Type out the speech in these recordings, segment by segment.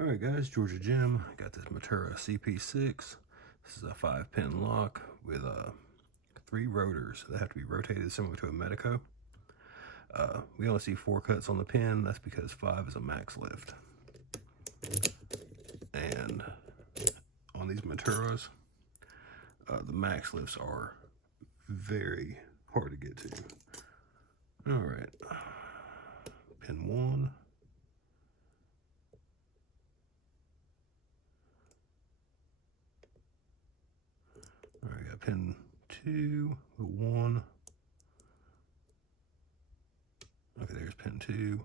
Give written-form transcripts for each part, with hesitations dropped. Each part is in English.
Alright guys, Georgia Jim. Got this Mottura CP6. This is a 5-pin lock with 3 rotors that have to be rotated similar to a Medico. We only see 4 cuts on the pin. That's because 5 is a max lift. And on these Motturas, the max lifts are very hard to get to. Alright, pin 1. Alright, got pin 2 with 1. Okay, there's pin 2.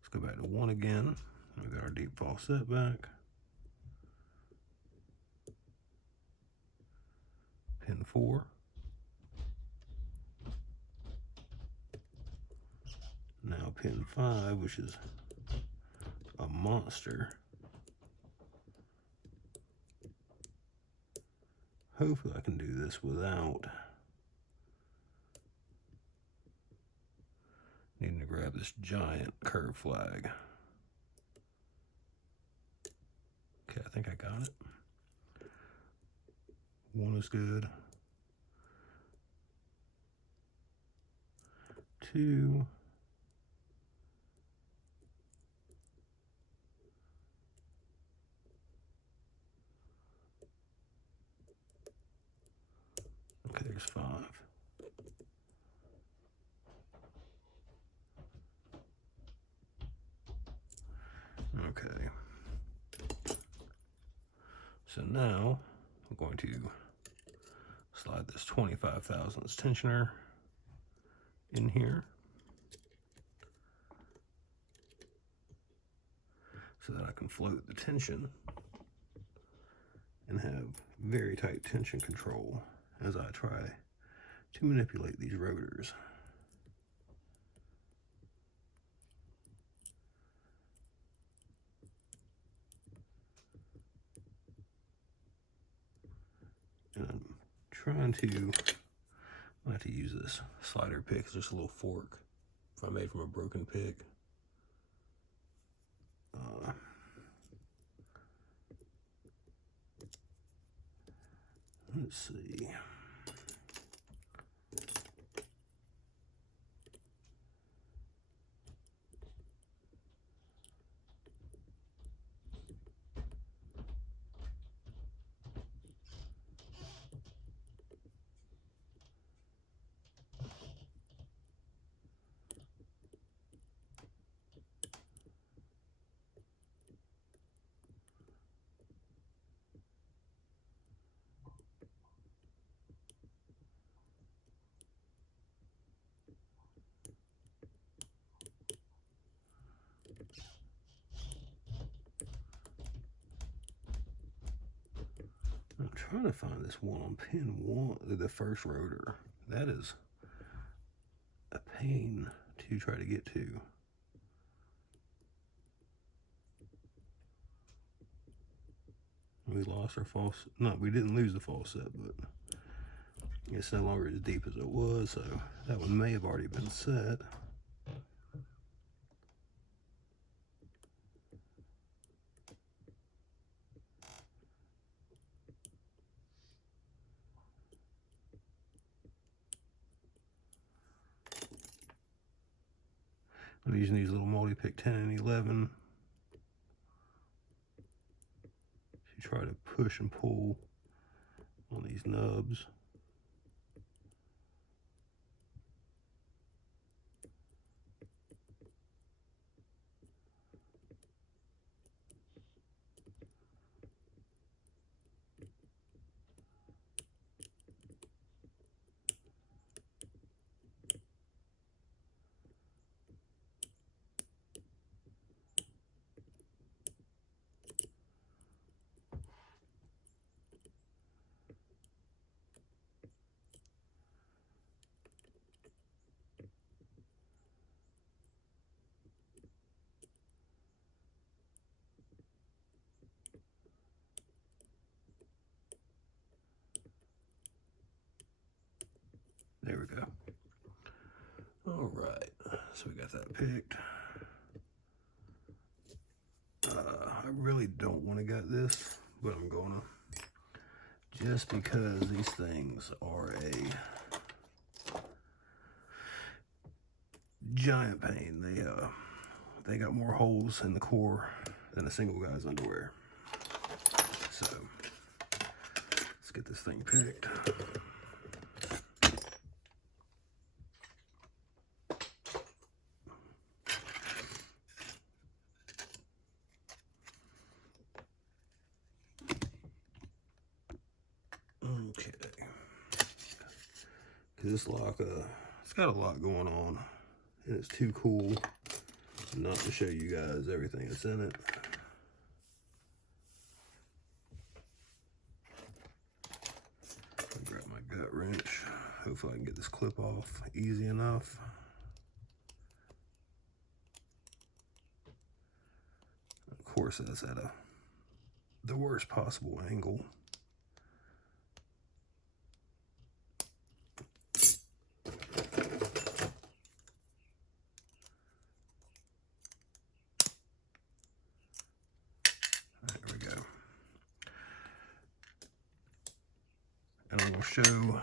Let's go back to 1 again. We got our deep fall setback. Pin 4. Now pin 5, which is a monster. Hopefully I can do this without needing to grab this giant curve flag. Okay, I think I got it. 1 is good. 2. Okay, there's 5. Okay. So now I'm going to slide this 25 thousandths tensioner in here so that I can float the tension and have very tight tension control as I try to manipulate these rotors. And I'm trying to, I have to use this slider pick. It's just a little fork I made from a broken pick. Let's see. I'm trying to find this one on pin 1, the first rotor. That is a pain to try to get to. We lost our false, no, we didn't lose the false set, but it's no longer as deep as it was, so that one may have already been set. I'm using these little multi-pick 10 and 11 to try to push and pull on these nubs. There we go. All right, so we got that picked. I really don't want to gut this, but I'm gonna, just because these things are a giant pain. They got more holes in the core than a single guy's underwear. So let's get this thing picked. Okay, this lock, it's got a lot going on, and it's too cool not to show you guys everything that's in it. I'll grab my gut wrench. Hopefully I can get this clip off easy enough. Of course, that's at the worst possible angle. And I'm going to show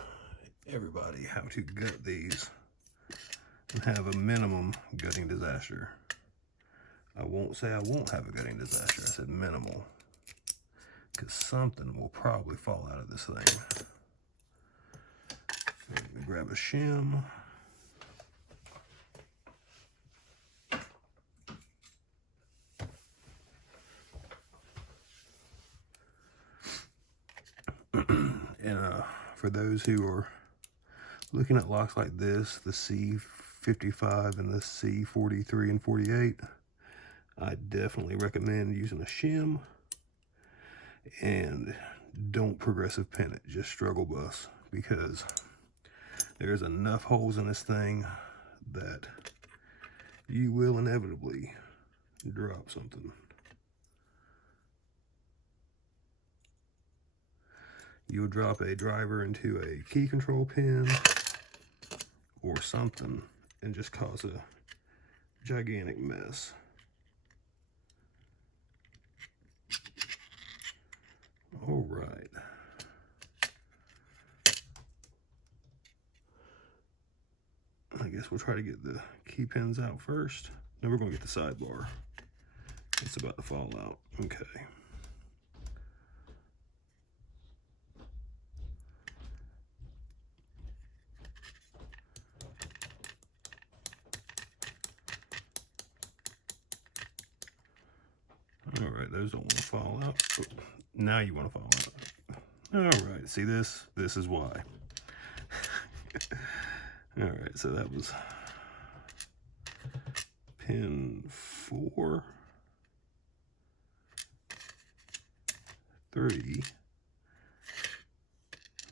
everybody how to gut these and have a minimum gutting disaster. I won't say I won't have a gutting disaster. I said minimal, because something will probably fall out of this thing. Let me grab a shim. And for those who are looking at locks like this, the C55 and the C43 and 48, I definitely recommend using a shim, and don't progressive pin it, just struggle bus, because there's enough holes in this thing that you will inevitably drop something. You'll drop a driver into a key control pin or something and just cause a gigantic mess. All right. I guess we'll try to get the key pins out first. Then we're going to get the sidebar. It's about to fall out. Okay. All right, those don't want to fall out. Oh, now you want to fall out. All right, see this? This is why. All right, so that was pin 4, 3.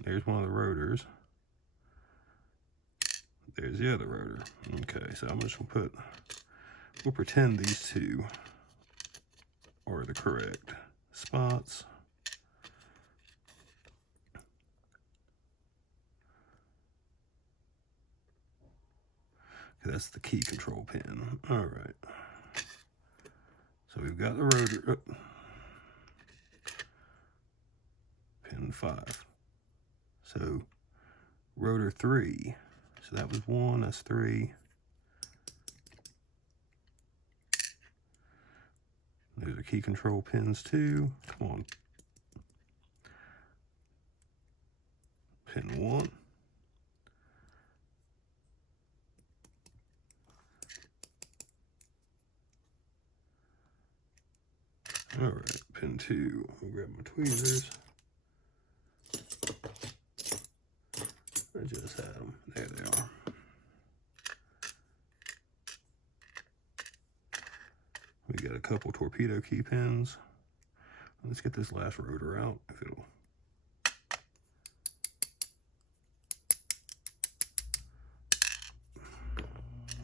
There's one of the rotors. There's the other rotor. Okay, so I'm just gonna we'll pretend these two are the correct spots. Okay, that's the key control pin. All right. So we've got the rotor. Pin 5. So rotor 3. So that was 1, that's 3. There's the key control pins too. Come on. Pin 1. All right, pin 2. I'll grab my tweezers. I just had them. There they are. We got a couple torpedo key pins. Let's get this last rotor out. If it'll.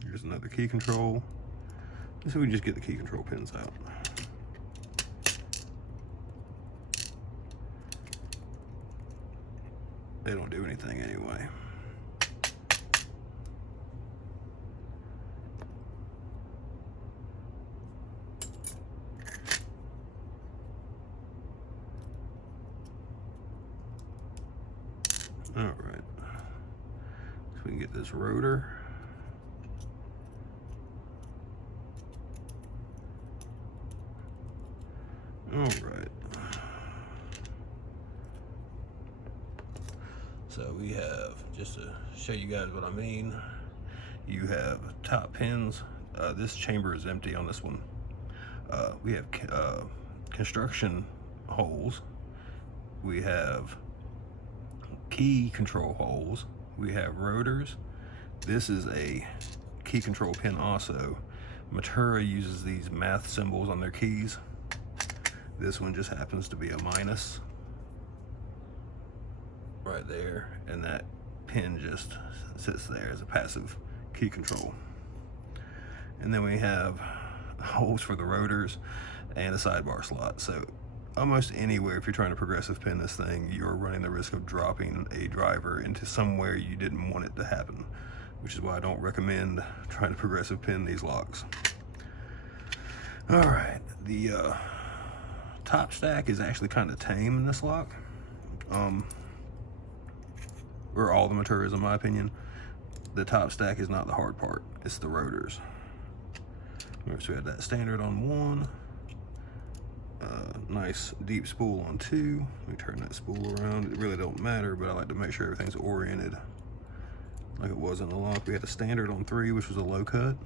Here's another key control. Let's see if we can just get the key control pins out. They don't do anything anyway. All right, so we can get this rotor. All right. So we have, just to show you guys what I mean, you have top pins. This chamber is empty on this one. We have construction holes. We have key control holes. We have rotors. This is a key control pin also. Mottura uses these math symbols on their keys. This one just happens to be a minus right there, and that pin just sits there as a passive key control. And then we have holes for the rotors and a sidebar slot. So almost anywhere, if you're trying to progressive pin this thing, you're running the risk of dropping a driver into somewhere you didn't want it to happen, which is why I don't recommend trying to progressive pin these locks. All right, the top stack is actually kind of tame in this lock, or all the Motturas in my opinion. The top stack is not the hard part, it's the rotors. So we had that standard on one, nice deep spool on two. We turn that spool around, it really don't matter, but I like to make sure everything's oriented like it was in the lock. We had a standard on three, which was a low cut.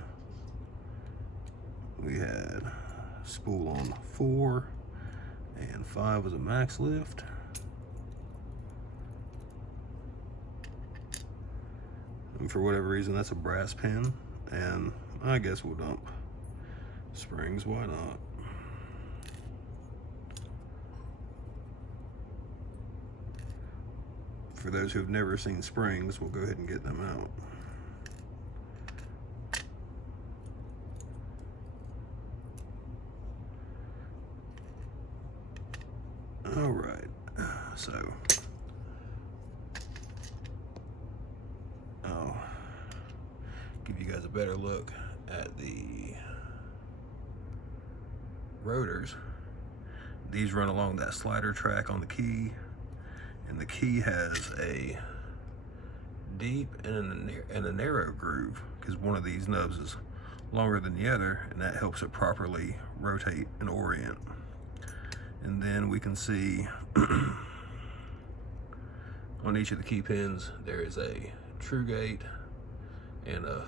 We had spool on 4, and 5 was a max lift. And for whatever reason, that's a brass pin, and I guess we'll dump springs, why not? For those who have never seen springs, we'll go ahead and get them out. All right, so I'll give you guys a better look at the rotors. These run along that slider track on the key, and the key has a deep and a narrow groove because one of these nubs is longer than the other, and that helps it properly rotate and orient. And then we can see on each of the key pins there is a true gate and a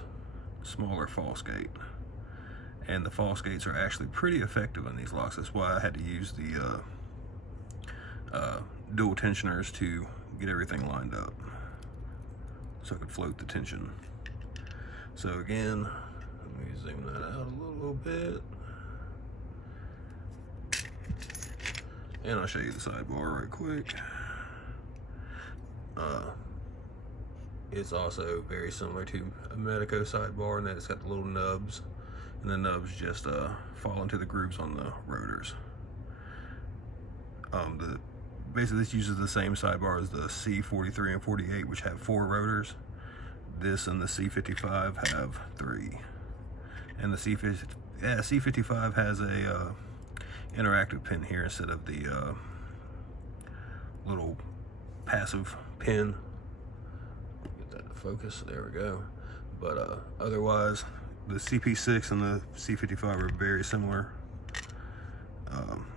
smaller false gate. And the false gates are actually pretty effective in these locks. That's why I had to use the dual tensioners to get everything lined up so I could float the tension. So again, let me zoom that out a little bit. And I'll show you the sidebar right quick. It's also very similar to a Medico sidebar in that it's got the little nubs, and the nubs just fall into the grooves on the rotors. Basically this uses the same sidebar as the C43 and 48, which have 4 rotors. This and the C55 have 3. And the C55 has a interactive pin here instead of the little passive pin. Get that to focus, there we go. But otherwise, the CP6 and the C55 are very similar.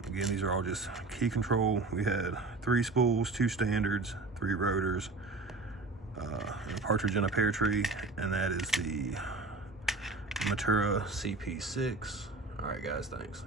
Again, these are all just key control. We had 3 spools, 2 standards, 3 rotors, a partridge in a pear tree, and that is the Mottura CP6. All right, guys, thanks.